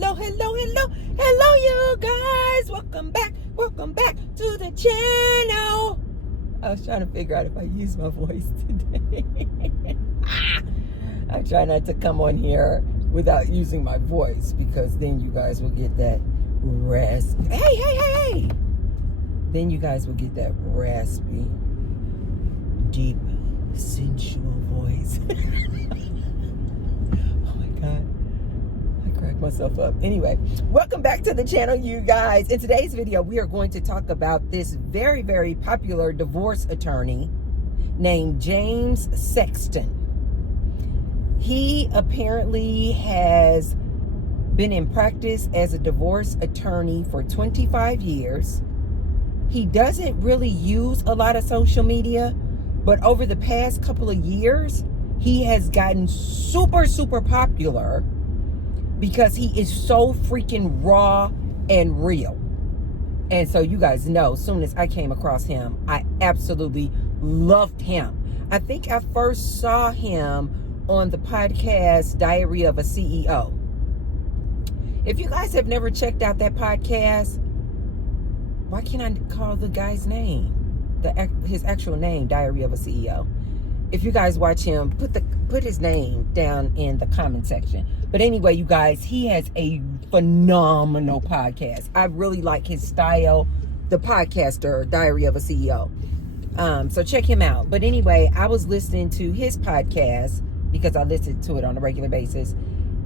hello, you guys. Welcome back to the channel. I was trying to figure out if I use my voice today. I try not to come on here without using my voice, because then you guys will get that hey. Then you guys will get that raspy, deep, sensual voice. Oh my God. I cracked myself up. Anyway, welcome back to the channel, you guys. In today's video, we are going to talk about this very, very popular divorce attorney named James Sexton. He apparently has been in practice as a divorce attorney for 25 years. He doesn't really use a lot of social media, but over the past couple of years, he has gotten super, super popular because he is so freaking raw and real. And so you guys know, as soon as I came across him, I absolutely loved him. I think I first saw him on the podcast Diary of a CEO. If you guys have never checked out that podcast, why can't I call the guy's name? His actual name, Diary of a CEO. If you guys watch him, put his name down in the comment section. But anyway, you guys, he has a phenomenal podcast. I really like his style, the podcaster, Diary of a CEO. So check him out. But anyway, I was listening to his podcast because I listen to it on a regular basis.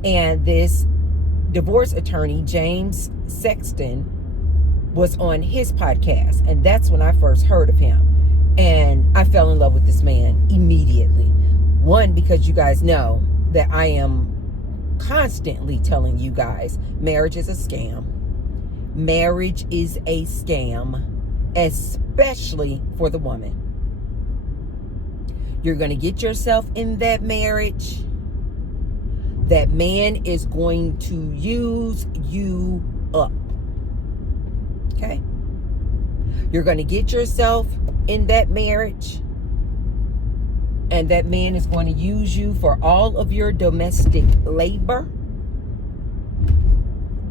And this divorce attorney, James Sexton, was on his podcast, and that's when I first heard of him, and I fell in love with this man immediately. One, because you guys know that I am constantly telling you guys marriage is a scam. Marriage is a scam, especially for the woman. You're going to get yourself in that marriage. That man is going to use you up. Okay? You're going to get yourself in that marriage, and that man is going to use you for all of your domestic labor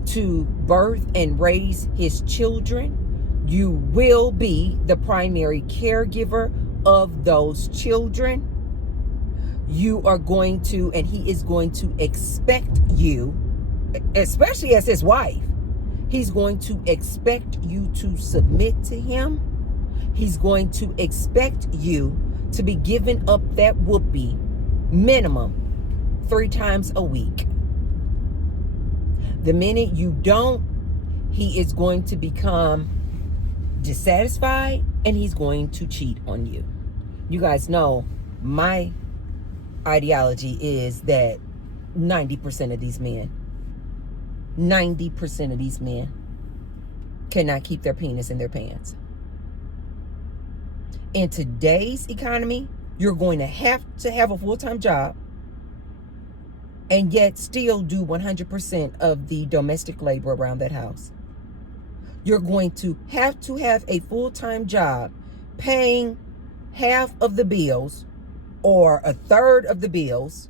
to birth and raise his children. You will be the primary caregiver of those children. You are going to, and he is going to expect you, especially as his wife, he's going to expect you to submit to him. He's going to expect you to be giving up that whoopee minimum 3 times a week. The minute you don't, he is going to become dissatisfied and he's going to cheat on you. You guys know my ideology is that 90% of these men cannot keep their penis in their pants. In today's economy, you're going to have a full-time job and yet still do 100% of the domestic labor around that house. You're going to have a full-time job paying half of the bills or a third of the bills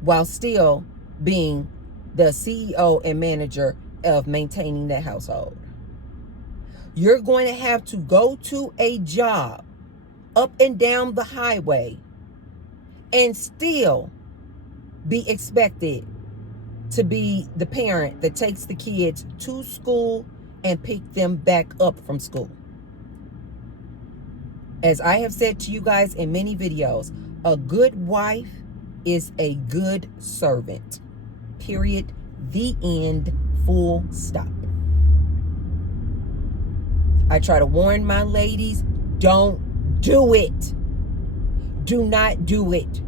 while still being the CEO and manager of maintaining that household. You're going to have to go to a job up and down the highway and still be expected to be the parent that takes the kids to school and pick them back up from school. As I have said to you guys in many videos, a good wife is a good servant. Period. The end. Full stop. I try to warn my ladies, don't do it. Do not do it.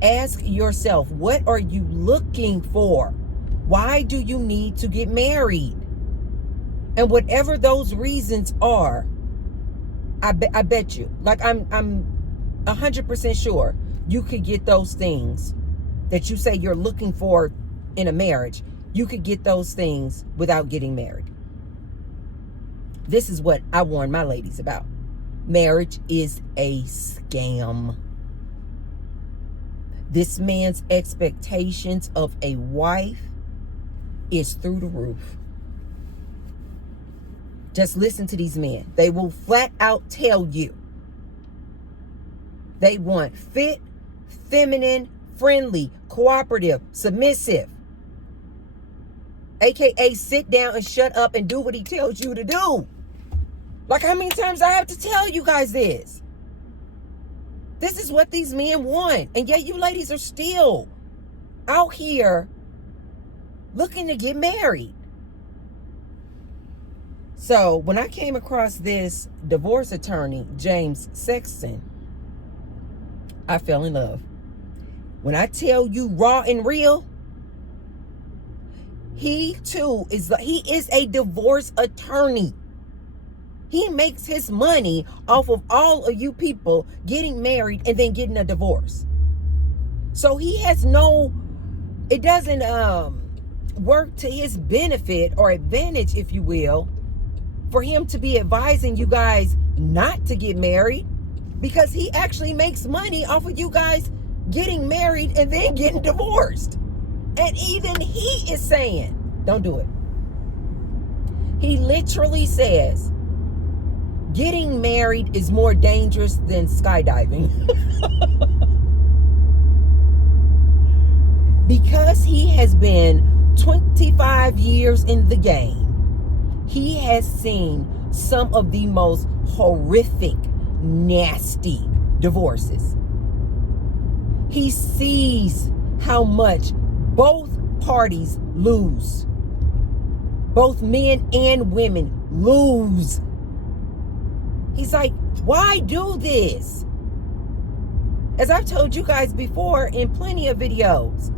Ask yourself, what are you looking for? Why do you need to get married? And whatever those reasons are, I bet you, like I'm 100% sure you could get those things that you say you're looking for in a marriage. You could get those things without getting married. This is what I warn my ladies about. Marriage is a scam. This man's expectations of a wife is through the roof. Just listen to these men. They will flat out tell you they want fit, feminine, friendly, cooperative, submissive. AKA sit down and shut up and do what he tells you to do. Like, how many times I have to tell you guys this? This is what these men want. And yet you ladies are still out here looking to get married. So when I came across this divorce attorney, James Sexton, I fell in love. When I tell you raw and real, he too is a divorce attorney. He makes his money off of all of you people getting married and then getting a divorce. So he has it doesn't work to his benefit or advantage, if you will, for him to be advising you guys not to get married, because he actually makes money off of you guys getting married and then getting divorced. And even he is saying, don't do it. He literally says, getting married is more dangerous than skydiving. Because he has been 25 years in the game, he has seen some of the most horrific, nasty divorces. He sees how much both parties lose. Both men and women lose. He's like, why do this? As I've told you guys before in plenty of videos,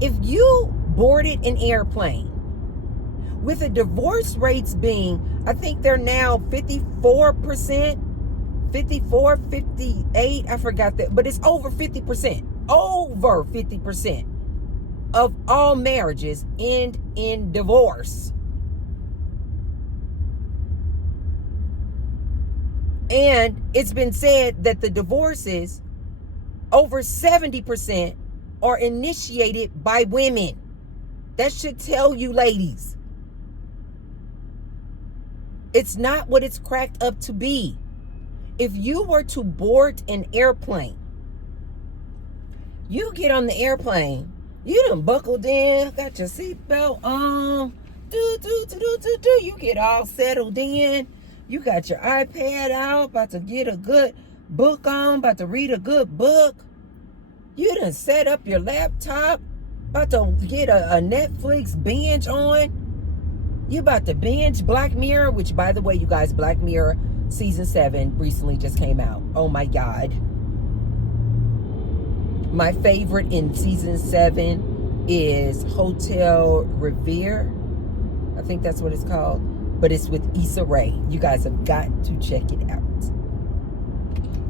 if you boarded an airplane with the divorce rates being, I think they're now 54%, 54, 58, I forgot that, but it's over 50%, over 50% of all marriages end in divorce. And it's been said that the divorces, over 70%, are initiated by women. That should tell you, ladies, it's not what it's cracked up to be. If you were to board an airplane, you get on the airplane, you done buckled in, got your seatbelt on, you get all settled in, you got your iPad out, about to get a good book on, about to read a good book. You done set up your laptop, about to get a Netflix binge on. You about to binge Black Mirror, which, by the way, you guys, Black Mirror season 7 recently just came out. Oh my God. My favorite in season 7 is Hotel Revere. I think that's what it's called. But it's with Issa Rae. You guys have got to check it out.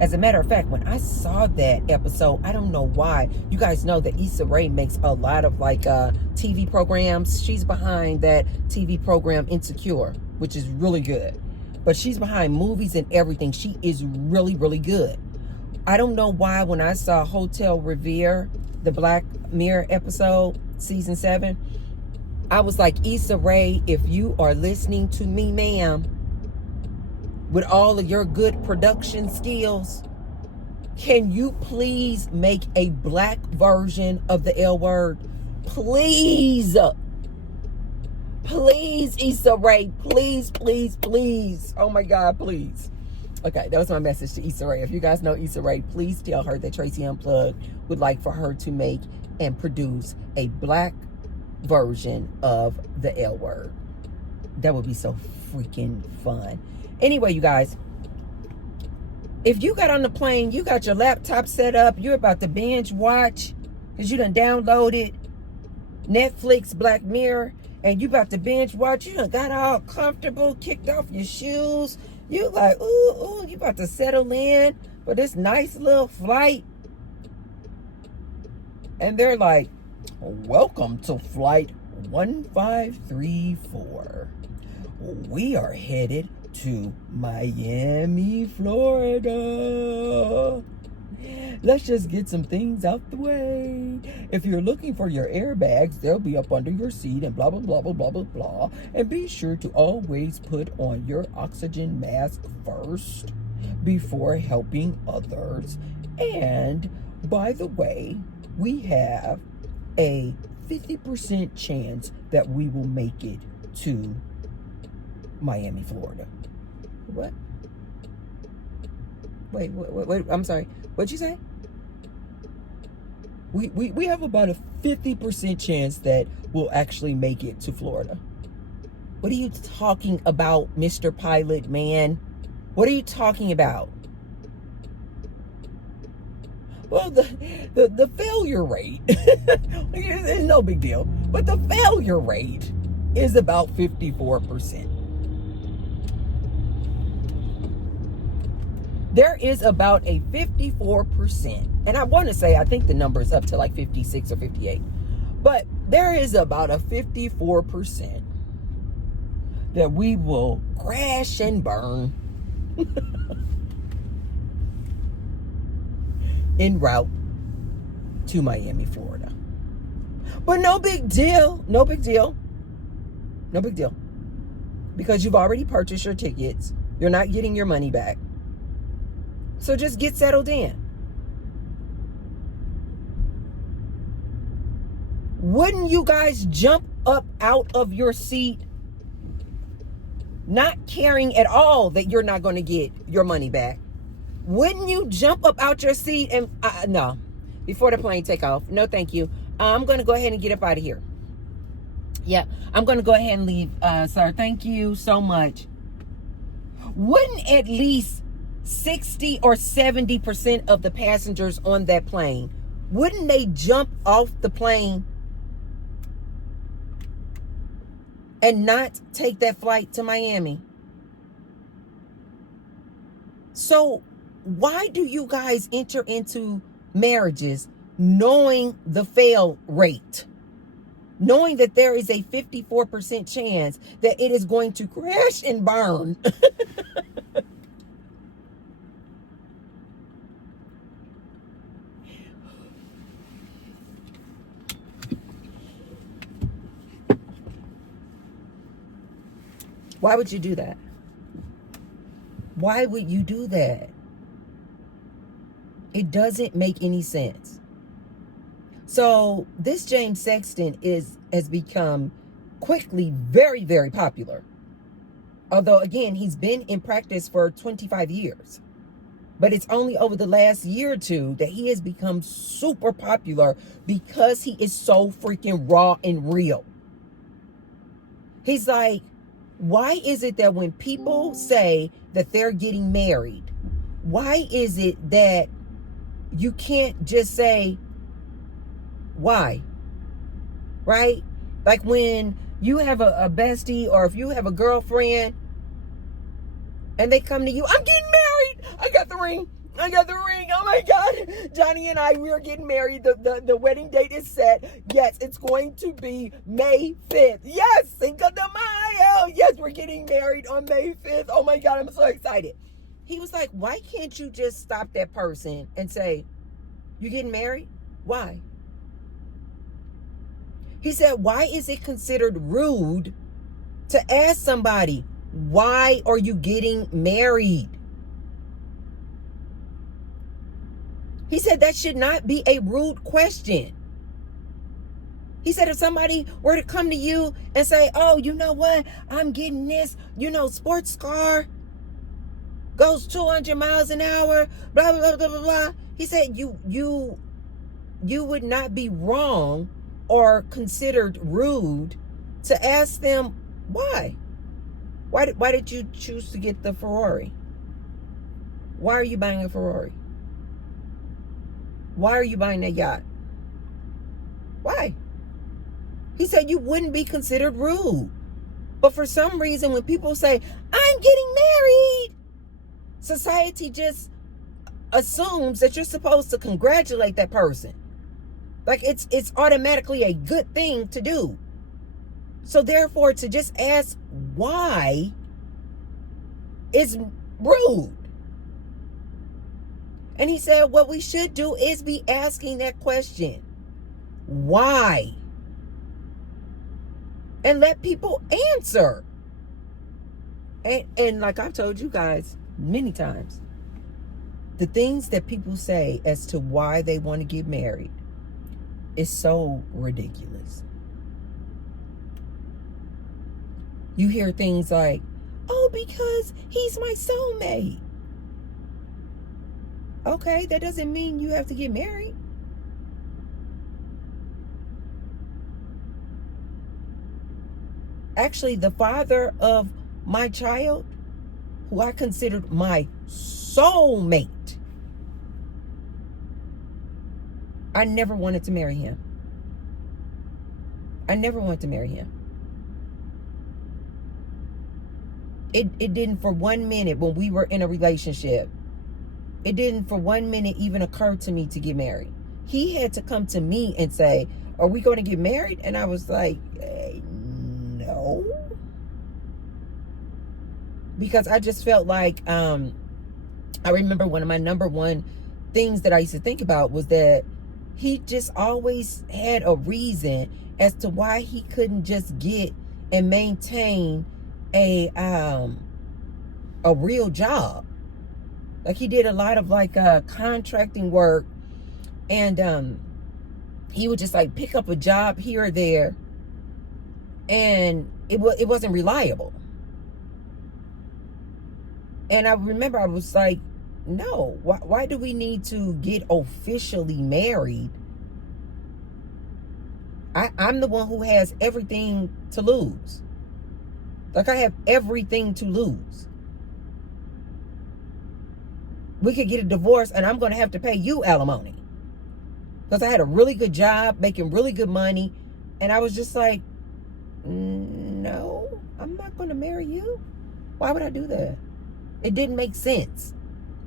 As a matter of fact, when I saw that episode, I don't know why. You guys know that Issa Rae makes a lot of TV programs. She's behind that TV program Insecure, which is really good. But she's behind movies and everything. She is really, really good. I don't know why when I saw Hotel Revere, the Black Mirror episode, season 7, I was like, Issa Rae, if you are listening to me, ma'am, with all of your good production skills, can you please make a black version of the L Word? Please. Please, Issa Rae. Please, please, please. Oh my God, please. Okay, that was my message to Issa Rae. If you guys know Issa Rae, please tell her that Tracy Unplugged would like for her to make and produce a black version of the L Word. That would be so freaking fun. Anyway, you guys, if you got on the plane, you got your laptop set up, you're about to binge watch, because you done downloaded Netflix Black Mirror, and you about to binge watch, you done got all comfortable, kicked off your shoes, you like, ooh, you about to settle in for this nice little flight. And they're like, welcome to flight 1534. We are headed to Miami, Florida. Let's just get some things out the way. If you're looking for your airbags, they'll be up under your seat and blah, blah, blah, blah, blah, blah, blah. And be sure to always put on your oxygen mask first before helping others. And by the way, we have a 50% chance that we will make it to Miami, Florida. What? Wait, I'm sorry. What'd you say? We have about a 50% chance that we'll actually make it to Florida. What are you talking about, Mr. Pilot Man? What are you talking about? Well, the failure rate is no big deal, but the failure rate is about 54%. There is about a 54%, and I want to say, I think the number is up to like 56 or 58, but there is about a 54% that we will crash and burn en route to Miami, Florida. But no big deal, no big deal, no big deal, because you've already purchased your tickets. You're not getting your money back. So just get settled in. Wouldn't you guys jump up out of your seat, not caring at all that you're not going to get your money back? Wouldn't you jump up out your seat and, no, before the plane take off? No, thank you. I'm going to go ahead and get up out of here. Yeah, I'm going to go ahead and leave, sir. Thank you so much. Wouldn't at least 60 or 70% of the passengers on that plane, wouldn't they jump off the plane and not take that flight to Miami? So why do you guys enter into marriages knowing the fail rate, knowing that there is a 54% chance that it is going to crash and burn? Why would you do that? Why would you do that? It doesn't make any sense. So this James Sexton has become quickly very, very popular. Although, again, he's been in practice for 25 years. But it's only over the last year or two that he has become super popular because he is so freaking raw and real. He's like, why is it that when people say that they're getting married, why is it that you can't just say, why? Right? Like when you have a bestie, or if you have a girlfriend and they come to you, I'm getting married. I got the ring. I got the ring. Oh my God. Johnny and I, we are getting married. The wedding date is set. Yes, it's going to be May 5th. Yes, Cinco de Mayo. Yes, we're getting married on May 5th. Oh my God, I'm so excited. He was like, why can't you just stop that person and say, you getting married? Why? He said, why is it considered rude to ask somebody, why are you getting married? He said that should not be a rude question. He said if somebody were to come to you and say, oh, you know what? I'm getting this, sports car, goes 200 miles an hour, blah, blah, blah, blah, blah. He said you would not be wrong or considered rude to ask them why. Why did you choose to get the Ferrari? Why are you buying a Ferrari? Why are you buying that yacht? Why? He said you wouldn't be considered rude. But for some reason, when people say, I'm getting married, society just assumes that you're supposed to congratulate that person. Like it's automatically a good thing to do. So therefore, to just ask why is rude. And he said what we should do is be asking that question. Why? And let people answer. And like I've told you guys many times, the things that people say as to why they want to get married is so ridiculous. You hear things like, oh, because he's my soulmate. Okay, that doesn't mean you have to get married. Actually, the father of my child, who I considered my soulmate, I never wanted to marry him. I never wanted to marry him. It didn't for 1 minute when we were in a relationship. It didn't for 1 minute even occur to me to get married. He had to come to me and say, are we going to get married? And I was like, no. Because I just felt like, I remember one of my number one things that I used to think about was that he just always had a reason as to why he couldn't just get and maintain a real job. Like he did a lot of like contracting work, and he would just like pick up a job here or there, and it wasn't reliable. And I remember I was like, no, why do we need to get officially married? I'm the one who has everything to lose. Like I have everything to lose. We could get a divorce and I'm going to have to pay you alimony. Because I had a really good job, making really good money. And I was just like, no, I'm not going to marry you. Why would I do that? It didn't make sense.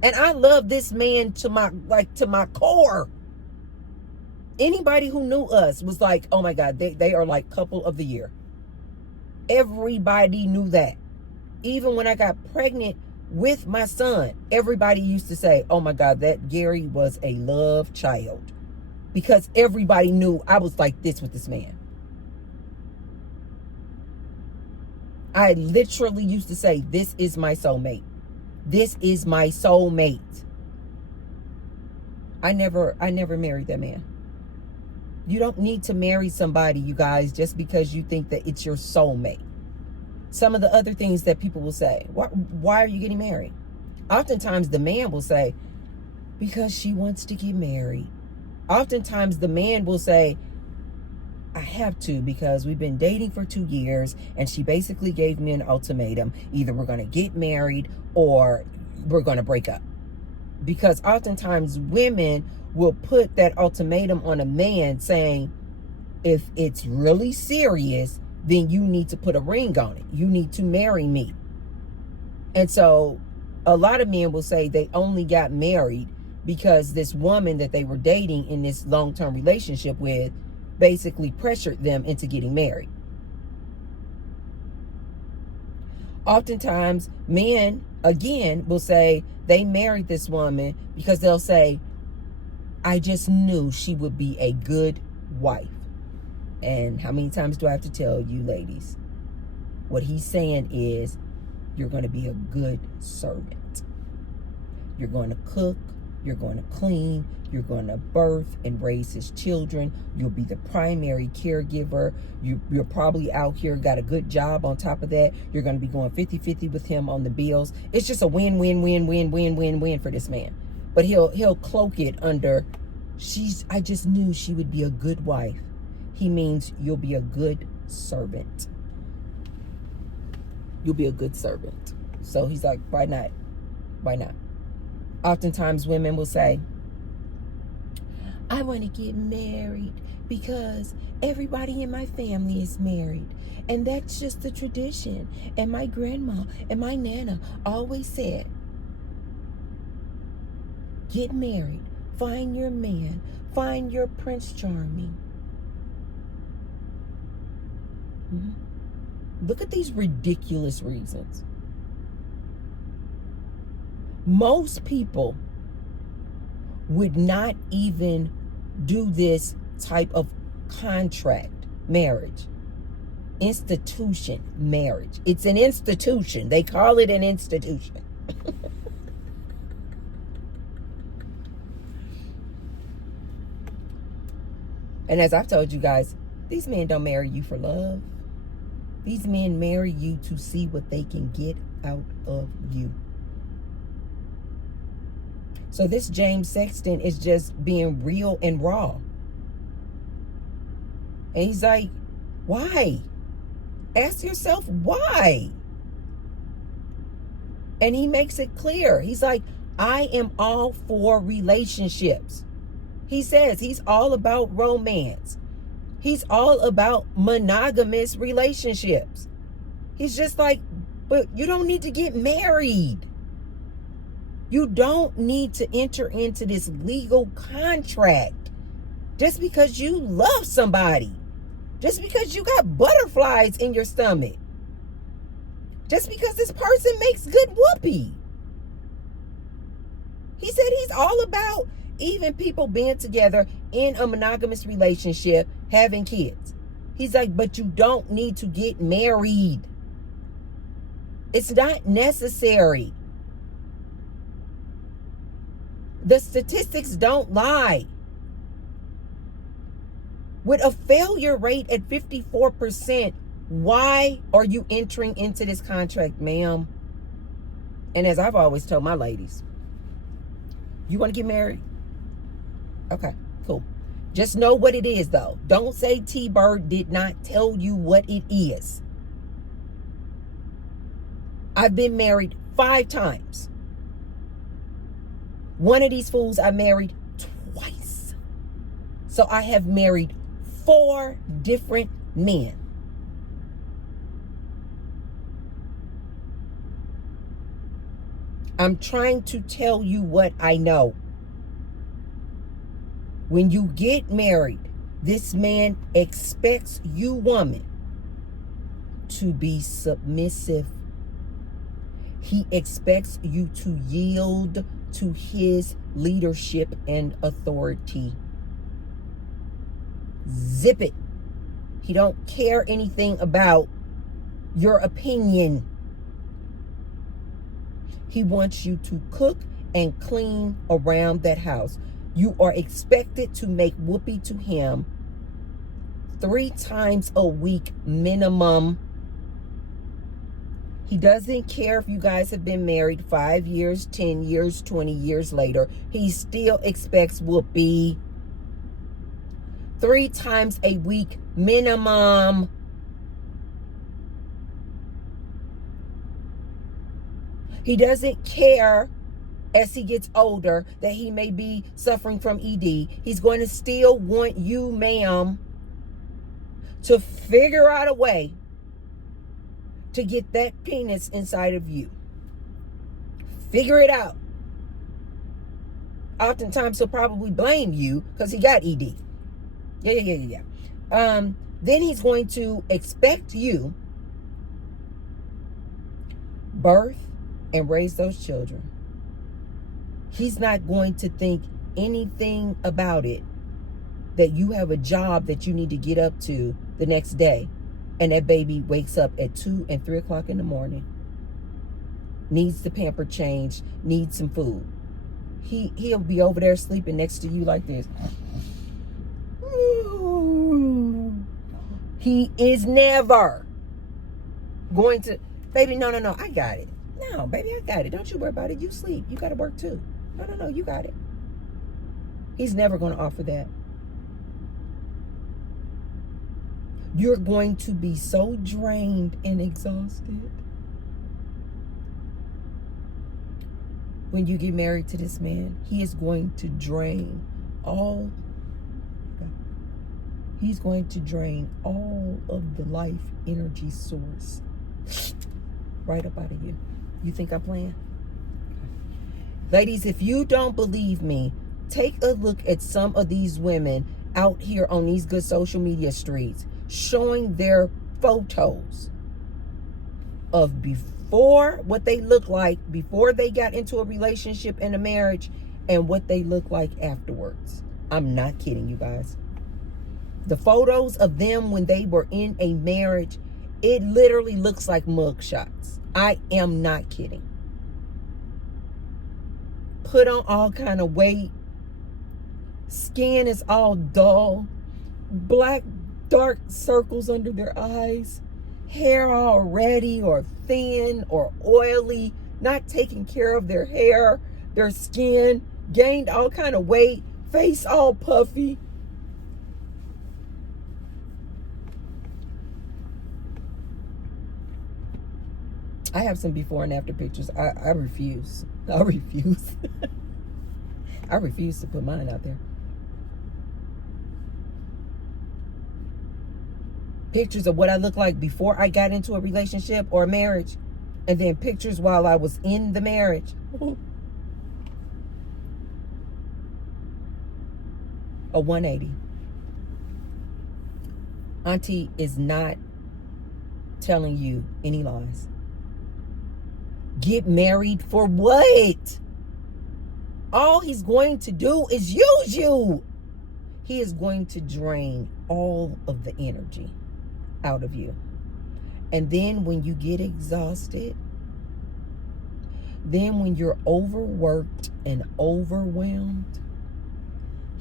And I love this man to my core. Anybody who knew us was like, oh my God, they are like couple of the year. Everybody knew that. Even when I got pregnant with my son, everybody used to say, oh my God, that Gary was a love child. Because everybody knew I was like this with this man. I literally used to say, this is my soulmate. This is my soulmate. I never married that man. You don't need to marry somebody, you guys, just because you think that it's your soulmate. Some of the other things that people will say, why are you getting married? Oftentimes the man will say, because she wants to get married. Oftentimes the man will say, I have to because we've been dating for 2 years and she basically gave me an ultimatum. Either we're going to get married or we're going to break up. Because oftentimes women will put that ultimatum on a man saying, if it's really serious, then you need to put a ring on it. You need to marry me. And so a lot of men will say they only got married because this woman that they were dating in this long-term relationship with basically pressured them into getting married. Oftentimes, men, again, will say they married this woman because they'll say, I just knew she would be a good wife. And how many times do I have to tell you, ladies? What he's saying is, you're going to be a good servant. You're going to cook. You're going to clean. You're going to birth and raise his children. You'll be the primary caregiver. You're probably out here, got a good job on top of that. You're going to be going 50-50 with him on the bills. It's just a win-win-win-win-win-win-win for this man. But he'll cloak it under, I just knew she would be a good wife. He means you'll be a good servant. You'll be a good servant. So he's like, why not? Why not? Oftentimes women will say, I want to get married because everybody in my family is married. And that's just the tradition. And my grandma and my nana always said, get married, find your man, find your Prince Charming. Look at these ridiculous reasons. Most people would not even do this type of contract marriage. Institution marriage. It's an institution. They call it an institution. And as I've told you guys, these men don't marry you for love. These men marry you to see what they can get out of you. So this James Sexton is just being real and raw. And he's like, why? Ask yourself why. And he makes it clear. He's like, I am all for relationships. He says he's all about romance. He's all about monogamous relationships. He's just like, but you don't need to get married. You don't need to enter into this legal contract just because you love somebody. Just because you got butterflies in your stomach. Just because this person makes good whoopee. He said he's all about even people being together in a monogamous relationship, having kids. He's like, but you don't need to get married. It's not necessary. The statistics don't lie. With a failure rate at 54%, why are you entering into this contract, ma'am? And as I've always told my ladies, you want to get married? Okay, cool. Just know what it is, though. Don't say T-Bird did not tell you what it is. I've been married 5 times. One of these fools I married twice. So I have married 4 different men. I'm trying to tell you what I know. When you get married, this man expects you, woman, to be submissive. He expects you to yield to his leadership and authority. Zip it. He don't care anything about your opinion. He wants you to cook and clean around that house. You are expected to make whoopee to him 3 times a week minimum. He doesn't care if you guys have been married 5 years, 10 years, 20 years later. He still expects whoopee 3 times a week minimum. He doesn't care as he gets older that he may be suffering from ED. He's going to still want you, ma'am, to figure out a way to get that penis inside of you. Figure it out. Oftentimes he'll probably blame you because he got ED. Yeah. Then he's going to expect you birth and raise those children. He's not going to think anything about it, that you have a job that you need to get up to the next day, and that baby wakes up at 2 and 3 o'clock in the morning, needs the pamper changed, needs some food. He'll be over there sleeping next to you like this. He is never going to, baby, no, I got it. No, baby, I got it. Don't you worry about it. You sleep. You got to work too. No, you got it. He's never going to offer that. You're going to be so drained and exhausted when you get married to this man. He is going to drain all. He's going to drain all of the life energy source right up out of you. You think I'm playing? Ladies, if you don't believe me, take a look at some of these women out here on these good social media streets showing their photos of before, what they look like before they got into a relationship and a marriage, and what they look like afterwards. I'm not kidding, you guys. The photos of them when they were in a marriage, it literally looks like mugshots. I am not kidding. Put on all kind of weight. Skin is all dull. Black, dark circles under their eyes. Hair already or thin or oily. Not taking care of their hair, their skin. Gained all kind of weight. Face all puffy. I have some before and after pictures. I refuse. I refuse. I refuse to put mine out there. Pictures of what I look like before I got into a relationship or a marriage. And then pictures while I was in the marriage. A 180. Auntie is not telling you any lies. Get married for what? All he's going to do is use you. He is going to drain all of the energy out of you. And then when you get exhausted, then when you're overworked and overwhelmed,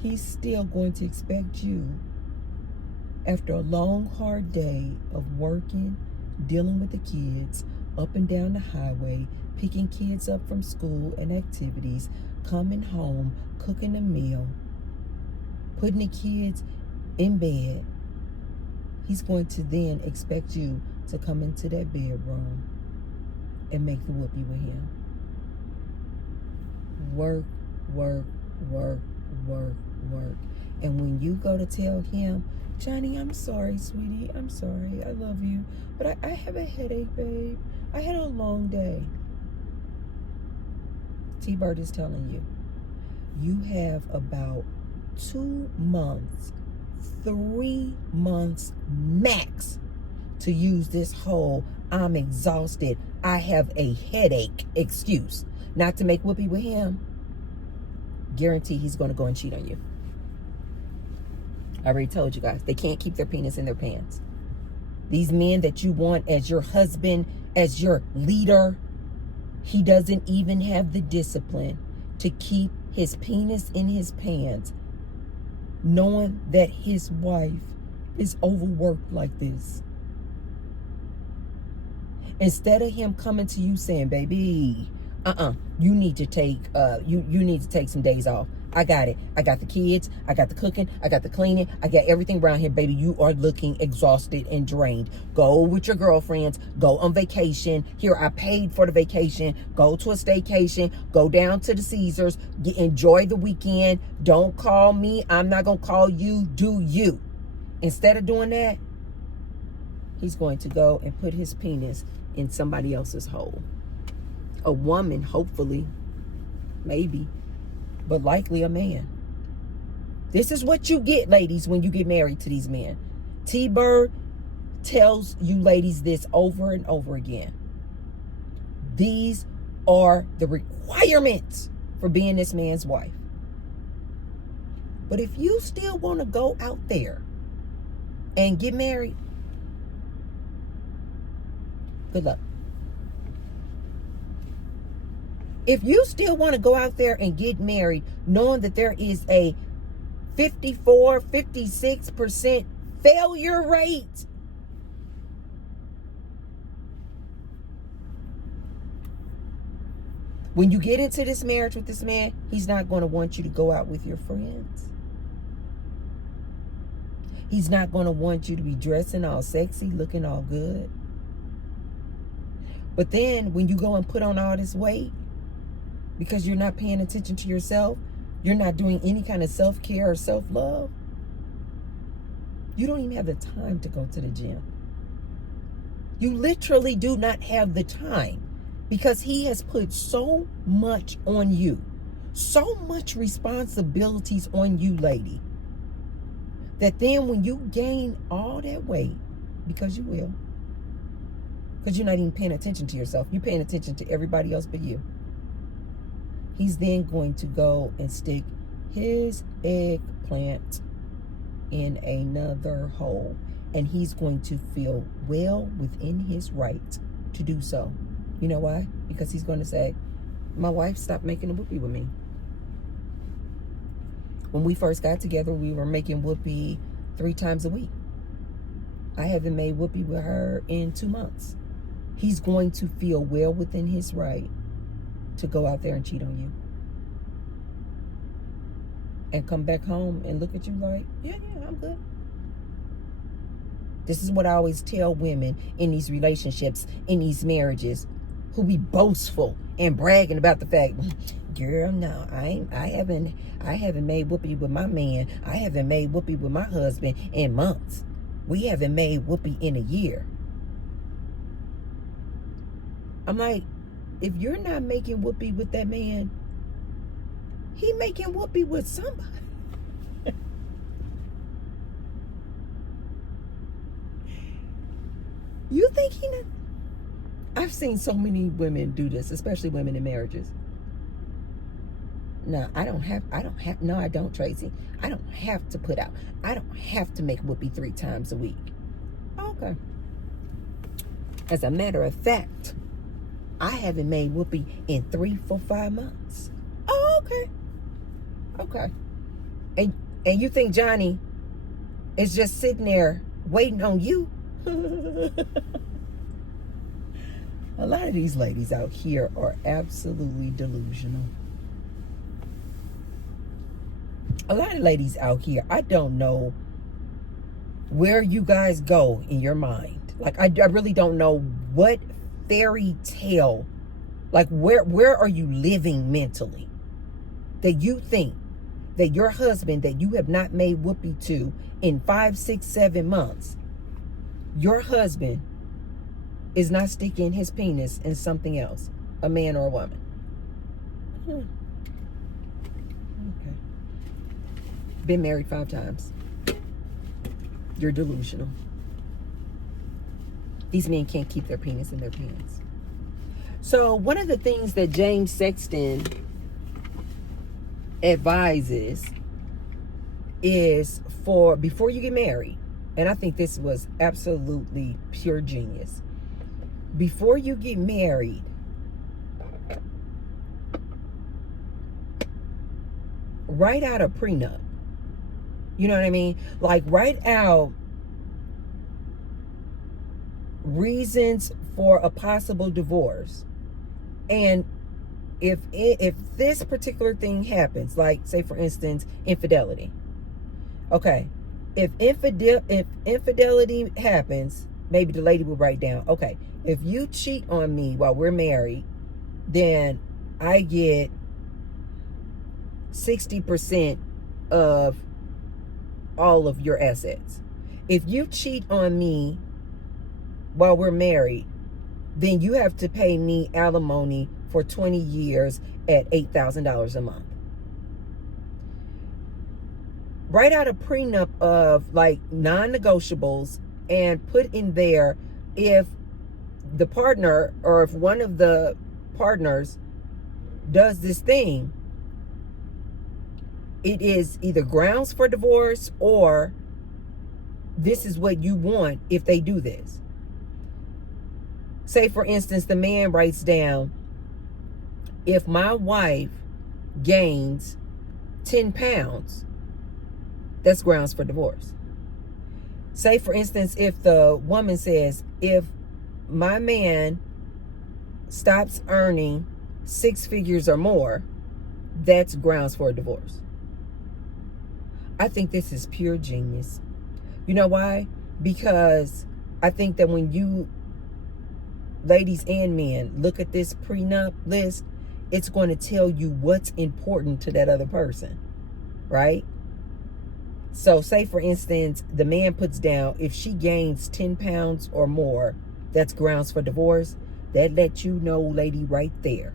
he's still going to expect you, after a long, hard day of working, dealing with the kids, up and down the highway, picking kids up from school and activities, coming home, cooking a meal, putting the kids in bed. He's going to then expect you to come into that bedroom and make the whoopee with him. Work, work, work, work, work. And when you go to tell him, Johnny, I'm sorry, sweetie, I'm sorry, I love you, but I have a headache, babe. I had a long day. T-Bird is telling you, you have about 2 months, 3 months max to use this whole I'm exhausted, I have a headache excuse not to make whoopee with him. Guarantee he's going to go and cheat on you. I already told you guys, they can't keep their penis in their pants. These men that you want as your husband, as your leader, he doesn't even have the discipline to keep his penis in his pants, knowing that his wife is overworked like this. Instead of him coming to you saying, baby, you need to take you need to take some days off. I got it. I got the kids. I got the cooking. I got the cleaning. I got everything around here, baby. You are looking exhausted and drained. Go with your girlfriends. Go on vacation. Here, I paid for the vacation. Go to a staycation. Go down to the Caesars. Enjoy the weekend. Don't call me. I'm not going to call you. Do you. Instead of doing that, he's going to go and put his penis in somebody else's hole. A woman, hopefully, maybe, but likely a man. This is what you get, ladies, when you get married to these men. T-Bird tells you ladies this over and over again. These are the requirements for being this man's wife. But if you still want to go out there and get married, good luck. If you still want to go out there and get married, knowing that there is a 54, 56% failure rate, when you get into this marriage with this man, he's not going to want you to go out with your friends. He's not going to want you to be dressing all sexy, looking all good. But then when you go and put on all this weight, because you're not paying attention to yourself, you're not doing any kind of self-care or self-love, you don't even have the time to go to the gym. You literally do not have the time, because he has put so much on you, so much responsibilities on you, lady, that then when you gain all that weight, because you will, because you're not even paying attention to yourself, you're paying attention to everybody else but you, he's then going to go and stick his eggplant in another hole. And he's going to feel well within his right to do so. You know why? Because he's going to say, my wife stopped making a whoopee with me. When we first got together, we were making whoopee 3 times a week. I haven't made whoopee with her in 2 months. He's going to feel well within his right to go out there and cheat on you. And come back home and look at you like, yeah, I'm good. This is what I always tell women in these relationships, in these marriages, who be boastful and bragging about the fact, girl, no, I haven't made whoopee with my man. I haven't made whoopee with my husband in months. We haven't made whoopee in a year. I'm like, if you're not making whoopee with that man, he making whoopee with somebody. You think he not? I've seen so many women do this, especially women in marriages. No, I don't, Tracy. I don't have to put out. I don't have to make whoopee 3 times a week. Okay. As a matter of fact, I haven't made whoopee in 3, 4, 5 months. Oh, okay. Okay. And you think Johnny is just sitting there waiting on you? A lot of these ladies out here are absolutely delusional. A lot of ladies out here, I don't know where you guys go in your mind. Like, I really don't know what fairy tale, like where are you living mentally that you think that your husband that you have not made whoopee to in 5, 6, 7 months, your husband is not sticking his penis in something else, a man or a woman. Okay. Been married 5 times. You're delusional. These men can't keep their penis in their pants. So one of the things that James Sexton advises is for before you get married, and I think this was absolutely pure genius. Before you get married, write out a prenup. You know what I mean? Like, write out reasons for a possible divorce. And if this particular thing happens, like, say for instance, infidelity. Okay, if infidelity happens, maybe the lady will write down, okay, if you cheat on me while we're married, then I get 60% of all of your assets. If you cheat on me while we're married, then you have to pay me alimony for 20 years at $8,000 a month. Write out a prenup of like non-negotiables and put in there, if the partner or if one of the partners does this thing, it is either grounds for divorce or this is what you want if they do this. Say, for instance, the man writes down, if my wife gains 10 pounds, that's grounds for divorce. Say, for instance, if the woman says, if my man stops earning 6 figures or more, that's grounds for a divorce. I think this is pure genius. You know why? Because I think that when you, ladies and men, look at this prenup list, it's going to tell you what's important to that other person, right? So say, for instance, the man puts down, if she gains 10 pounds or more, that's grounds for divorce. That lets you know, lady, right there,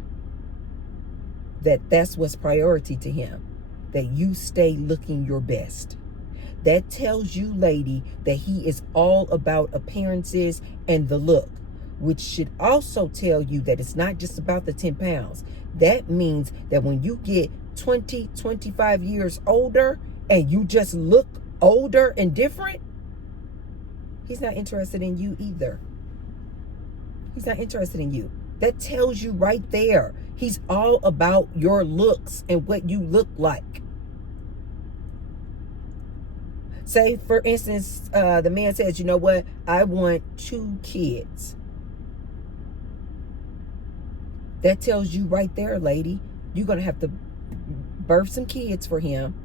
that that's what's priority to him, that you stay looking your best. That tells you, lady, that he is all about appearances and the look. which should also tell you that it's not just about the 10 pounds. That means that when you get 20, 25 years older and you just look older and different, he's not interested in you either. He's not interested in you. That tells you right there. He's all about your looks and what you look like. Say, for instance, the man says, you know what? I want 2 kids. That tells you right there, lady, you're going to have to birth some kids for him.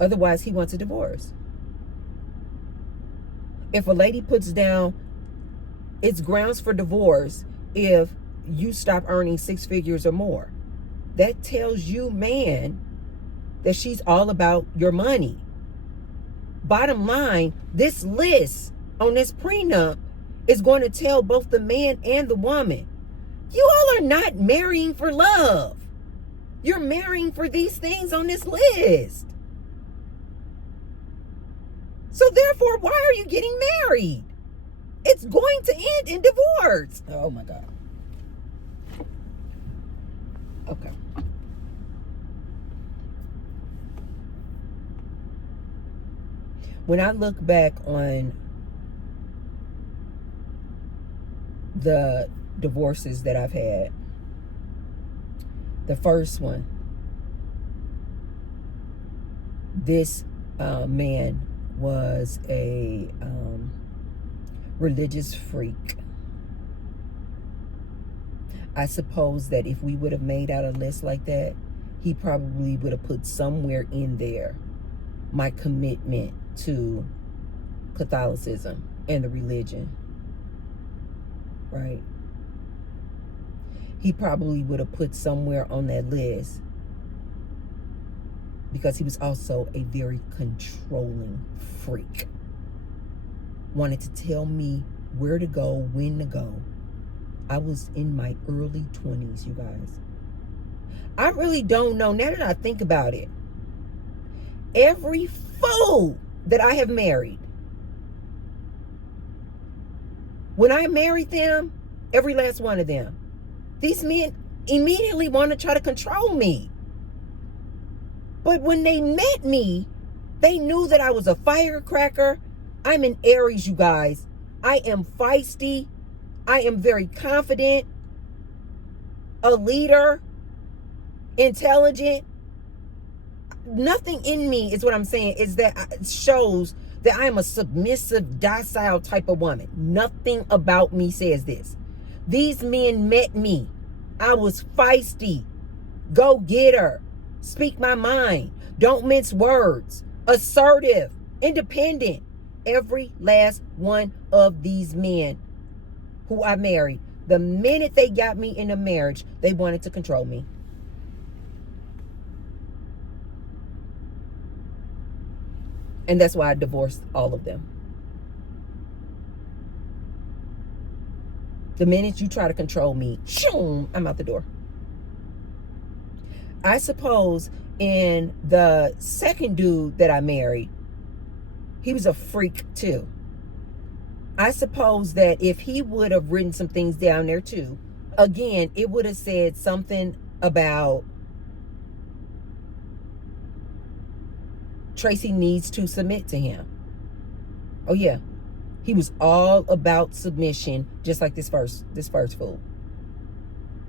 Otherwise, he wants a divorce. If a lady puts down, it's grounds for divorce if you stop earning 6 figures or more. That tells you, man, that she's all about your money. Bottom line, this list on this prenup is going to tell both the man and the woman, you all are not marrying for love. You're marrying for these things on this list. So therefore, why are you getting married? It's going to end in divorce. Oh my God. Okay. When I look back on the divorces that I've had, the first one, this man was a religious freak. I suppose that if we would have made out a list like that, he probably would have put somewhere in there my commitment to Catholicism and the religion, right? He probably would have put somewhere on that list, because he was also a very controlling freak. Wanted to tell me where to go, when to go. I was in my early 20s, you guys. I really don't know, now that I think about it, every fool that I have married, when I married them, every last one of them, these men immediately want to try to control me. But when they met me, they knew that I was a firecracker. I'm an Aries, you guys. I am feisty. I am very confident, a leader, intelligent. Nothing in me, is what I'm saying, is that shows that I am a submissive, docile type of woman. Nothing about me says this. These men met me. I was feisty, go-getter, speak my mind, don't mince words, assertive, independent. Every last one of these men who I married, the minute they got me in a marriage, they wanted to control me. And that's why I divorced all of them. The minute you try to control me, shoom, I'm out the door. I suppose in the second dude that I married, he was a freak too. I suppose that if he would have written some things down there too, again, it would have said something about Tracy needs to submit to him. Oh yeah. He was all about submission, just like this first fool.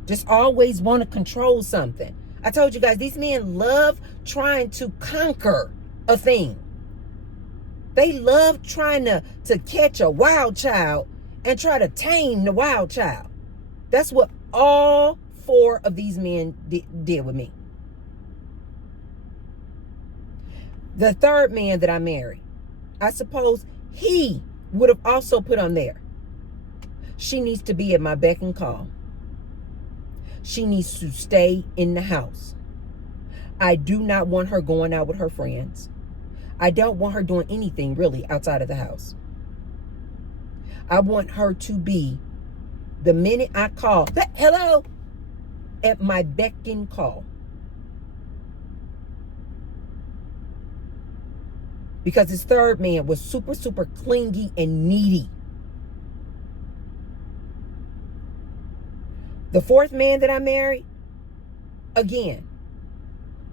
Just always want to control something. I told you guys, these men love trying to conquer a thing. They love trying to catch a wild child and try to tame the wild child. That's what all 4 of these men did with me. The third man that I married, I suppose he would have also put on there, she needs to be at my beck and call. She needs to stay in the house. I do not want her going out with her friends. I don't want her doing anything really outside of the house. I want her to be, the minute I call, hello, at my beck and call. Because his third man was super, super clingy and needy. The fourth man that I married, again,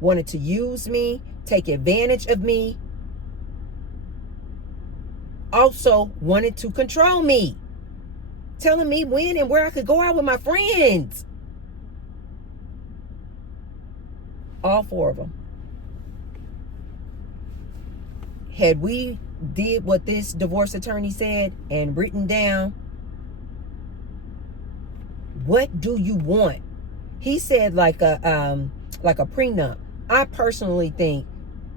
wanted to use me, take advantage of me, also wanted to control me, telling me when and where I could go out with my friends. All four of them. Had we did what this divorce attorney said and written down, what do you want? He said like a prenup. I personally think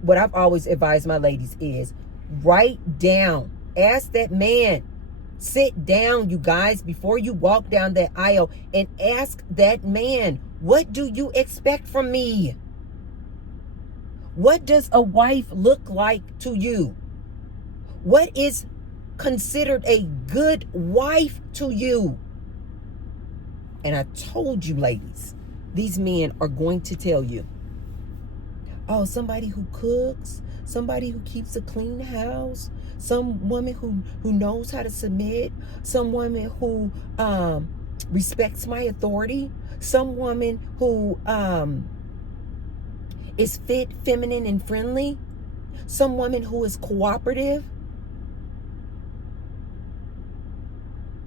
what I've always advised my ladies is write down. Ask that man. Sit down, you guys, before you walk down that aisle and ask that man, what do you expect from me? What does a wife look like to you? What is considered a good wife to you? And I told you, ladies, these men are going to tell you, oh, somebody who cooks, somebody who keeps a clean house, some woman who knows how to submit, some woman who respects my authority, some woman who is fit, feminine, and friendly, some woman who is cooperative.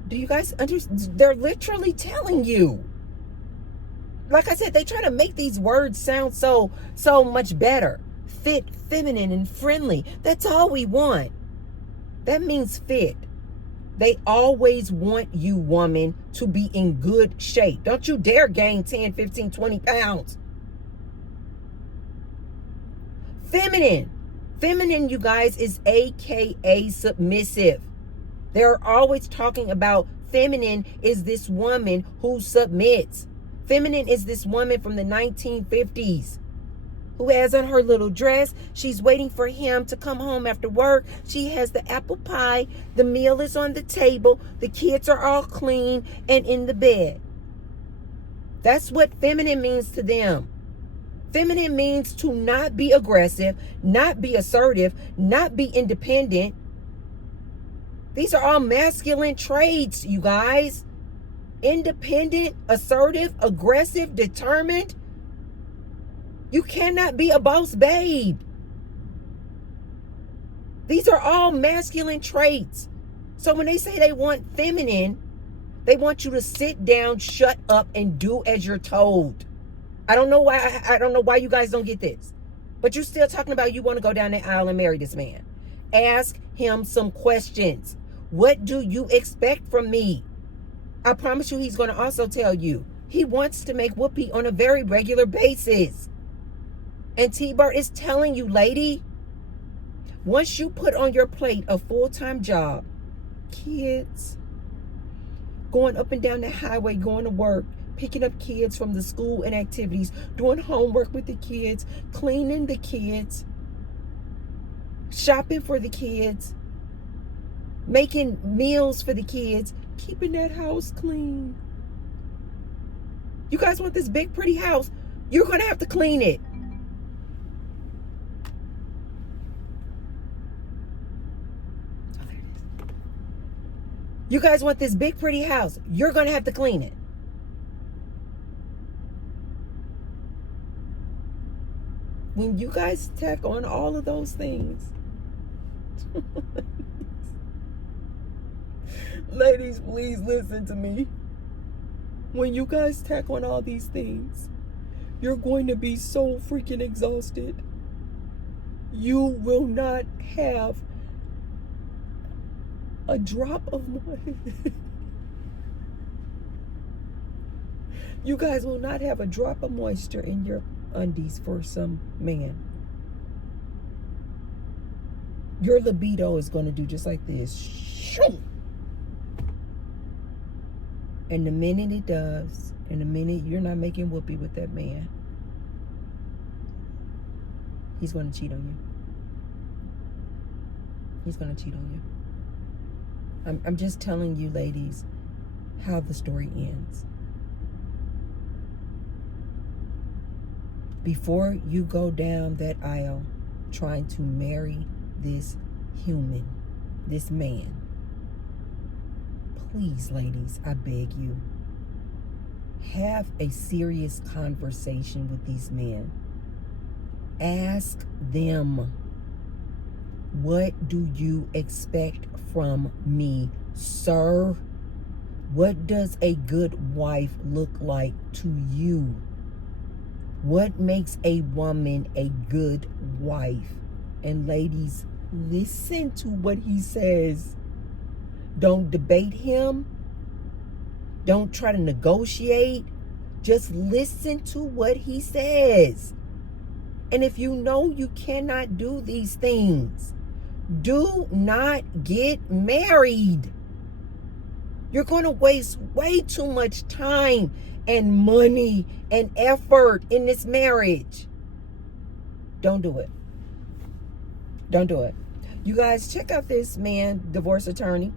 Do you guys understand? They're literally telling you. Like I said, they try to make these words sound so much better. Fit, feminine, and friendly. That's all we want. That means fit. They always want you, woman, to be in good shape. Don't you dare gain 10, 15, 20 pounds. Feminine. Feminine, you guys, is AKA submissive. They're always talking about feminine is this woman who submits. Feminine is this woman from the 1950s who has on her little dress. She's waiting for him to come home after work. She has the apple pie. The meal is on the table. The kids are all clean and in the bed. That's what feminine means to them. Feminine means to not be aggressive, not be assertive, not be independent. These are all masculine traits, you guys. Independent, assertive, aggressive, determined. You cannot be a boss babe. These are all masculine traits. So when they say they want feminine, they want you to sit down, shut up, and do as you're told. I don't know why you guys don't get this. But you're still talking about you want to go down the aisle and marry this man. Ask him some questions. What do you expect from me? I promise you he's going to also tell you he wants to make whoopee on a very regular basis. And T-Bird is telling you, lady, once you put on your plate a full-time job, kids, going up and down the highway, going to work, picking up kids from the school and activities, doing homework with the kids, cleaning the kids, shopping for the kids, making meals for the kids, keeping that house clean. You guys want this big, pretty house? You're going to have to clean it. Oh, there it is. You guys want this big, pretty house? You're going to have to clean it. When you guys tack on all of those things, ladies, please listen to me. When you guys tack on all these things, you're going to be so freaking exhausted. You will not have a drop of money. You guys will not have a drop of moisture in your undies for some man. Your libido is going to do just like this. Shoo! And the minute it does, and the minute you're not making whoopee with that man, he's going to cheat on you. He's going to cheat on you. I'm just telling you, ladies, how the story ends. Before you go down that aisle trying to marry this human, this man, please, ladies, I beg you, Have a serious conversation with these men. Ask them, what do you expect from me, sir? What does a good wife look like to you? What makes a woman a good wife? And ladies, listen to what he says. Don't debate him. Don't try to negotiate. Just listen to what he says. And if you know you cannot do these things, do not get married. You're going to waste way too much time and money and effort in this marriage. Don't do it. Don't do it. You guys, check out this man, divorce attorney.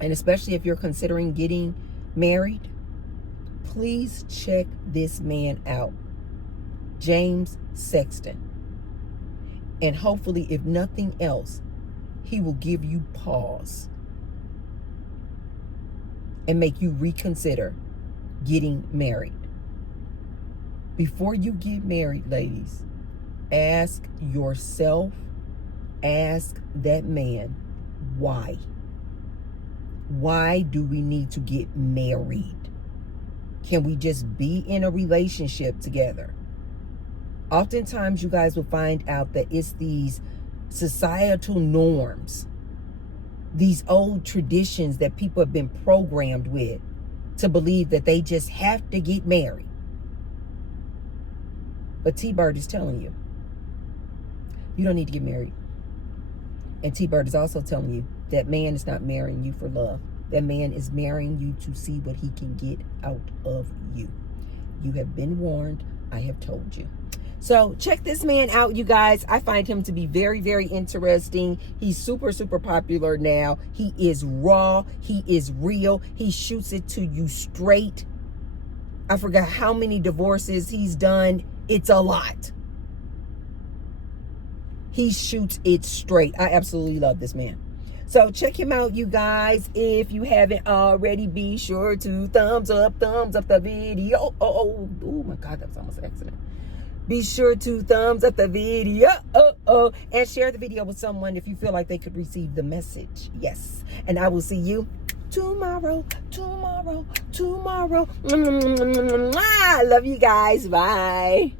And especially if you're considering getting married, please check this man out. James Sexton. And hopefully, if nothing else, he will give you pause and make you reconsider getting married. Before you get married, ladies, ask yourself, ask that man, why? Why do we need to get married? Can we just be in a relationship together? Oftentimes, you guys will find out that it's these societal norms, these old traditions that people have been programmed with to believe that they just have to get married. But T-Bird is telling you, you don't need to get married. And T-Bird is also telling you that man is not marrying you for love. That man is marrying you to see what he can get out of you. You have been warned. I have told you. So check this man out, you guys. I find him to be very, very interesting. He's super, super popular now. He is raw. He is real. He shoots it to you straight. I forgot how many divorces he's done. It's a lot. He shoots it straight. I absolutely love this man. So check him out, you guys. If you haven't already, be sure to thumbs up the video. Oh my God, that was almost an accident. Be sure to thumbs up the video and share the video with someone if you feel like they could receive the message. Yes. And I will see you tomorrow. I love you guys. Bye.